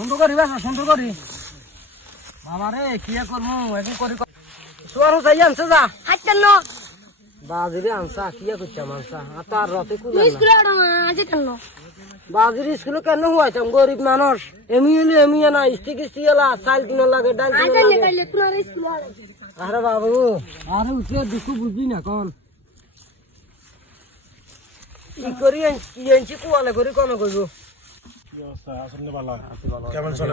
সুন্দর করি বাসা সুন্দর করি বাবা রে কি করবো একই করি সোয়ার যাই আনছে যা হাইতেন বাজিরে আনসা কি করছে মানসা আর রতে কুলে স্কুলে আজে কেন বাজিরে স্কুলে কেন হইতাম গরিব মানুষ এমিয়ে না স্টিক এলা চাল কিনো লাগে ডাল কিনো আজে লাগে কাইলে তোমার স্কুল আরে বাবু আরে উঠে দুঃখ বুঝি না কোন কি করি কি আনছি কুয়ালে করি কোন কইবো কেমন চলে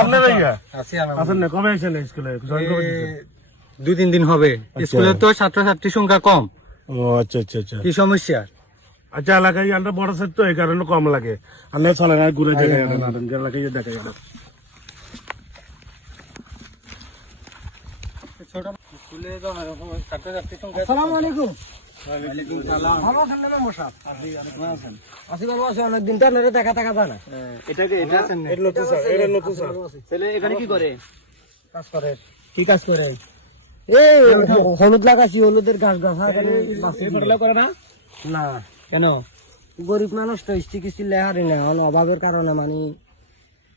আপনি ভাইয়া আসেন না কবে আসেন স্কুলে জয়েন করে দিয়েছেন 2-3 দিন হবে স্কুলে তো ছাত্রছাত্রীর সংখ্যা কম ও আচ্ছা আচ্ছা আচ্ছা কি সমস্যা আচ্ছা এলাকায় আমরা বড় সেট তো এই কারণে কম লাগে আর না চলে না ঘুরে দেখা যাবে না এলাকায় দেখা যাবে ছোট স্কুলে তো ছাত্রছাত্রীর সংখ্যা আসসালামু আলাইকুম ওয়ালাইকুম সালাম ভালো আছেন না মশাব আসি ভালো আছে অনেক দিন টানে দেখা যায় না এটা আছেন এটা নতুন স্যার এটা নতুন স্যার ছেলে এখানে কি করে কাজ করে কি কাজ করে এই হলুদ লাগাইছি হলুদের গাছ গাছ করে না না কেন গরিব মানুষ তো স্টিকি লেহারি না অভাবের কারণে মানে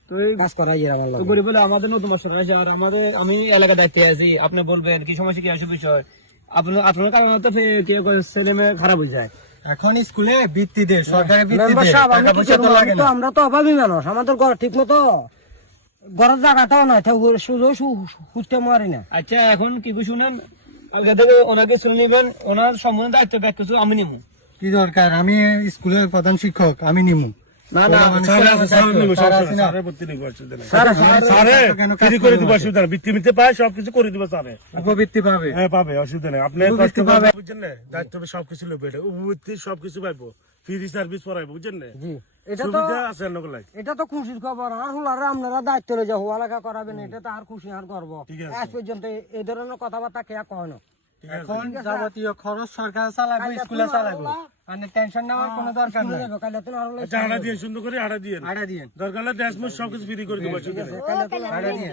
তো এই কাজ করাই আমার তো লাগে গরিব বলে আমাদের নতুন মাস্টার আছে আর আমাদের আমি এলাকা দায়িত্বে আছি আপনি বলবেন কি সমস্যা কি আছে বিষয় আপনার কারণে তো ছেলে মেয়ে খারাপ হয়ে যায় এখন স্কুলে বৃত্তি দেয় সরকারি বৃত্তি মেম্বার দেয় সাহেব, টাকা পয়সা তো লাগে না আমরা তো অভাবী মানুষ আমাদের ঘর ঠিক মতো ঘরের জায়গাটাও নাই সুযোগ সুস্থ মারি না আচ্ছা এখন কি শুনেন আগে থেকে ওনাকে শুনে নিবেন ওনার সম্বন্ধে দায়িত্ব ব্যাক কিছু আমি নিবো কি দরকার আমি স্কুলের প্রধান শিক্ষক আমি নিমু না না স্যারের প্রতি নিব অসুবিধা নেই স্যারে ফ্রি করে দিব অসুবিধা নেই বৃত্তি মিতে পায় সবকিছু করে দিব স্যারে উপবৃত্তি পাবে হ্যাঁ পাবে অসুবিধা নেই আপনি কষ্ট পাবে বুঝছেন না দায়িত্ব সবকিছু লবে এটা উপবৃত্তি সবকিছু পাইবো ফ্রি সার্ভিস পড়াইবো বুঝছেন না জি এটা তো সুবিধা আছে নকলাই এটা তো খুশির খবর আর হলারে আপনারা দায়িত্ব লয়ে যাও লেখা করাবেন এটা তো আর খুশি আর গর্ব ঠিক আছে। আজ পর্যন্ত এই ধরনের কথাবার্তা কে কয় না এখন যাবতীয় খরচ সরকার চালাবো স্কুলে চালাবো মানে টেনশন নেওয়ার কোনো দরকার নেই কালে তো আর আচ্ছা আড়া দিয়ে সুন্দর করে আড়া দিয়ে আড়া দিয়ে দরকার হলে ড্যাশবোর্ড সবকিছু ফ্রি করে দিব অসুবিধা নেই আড়া দিয়ে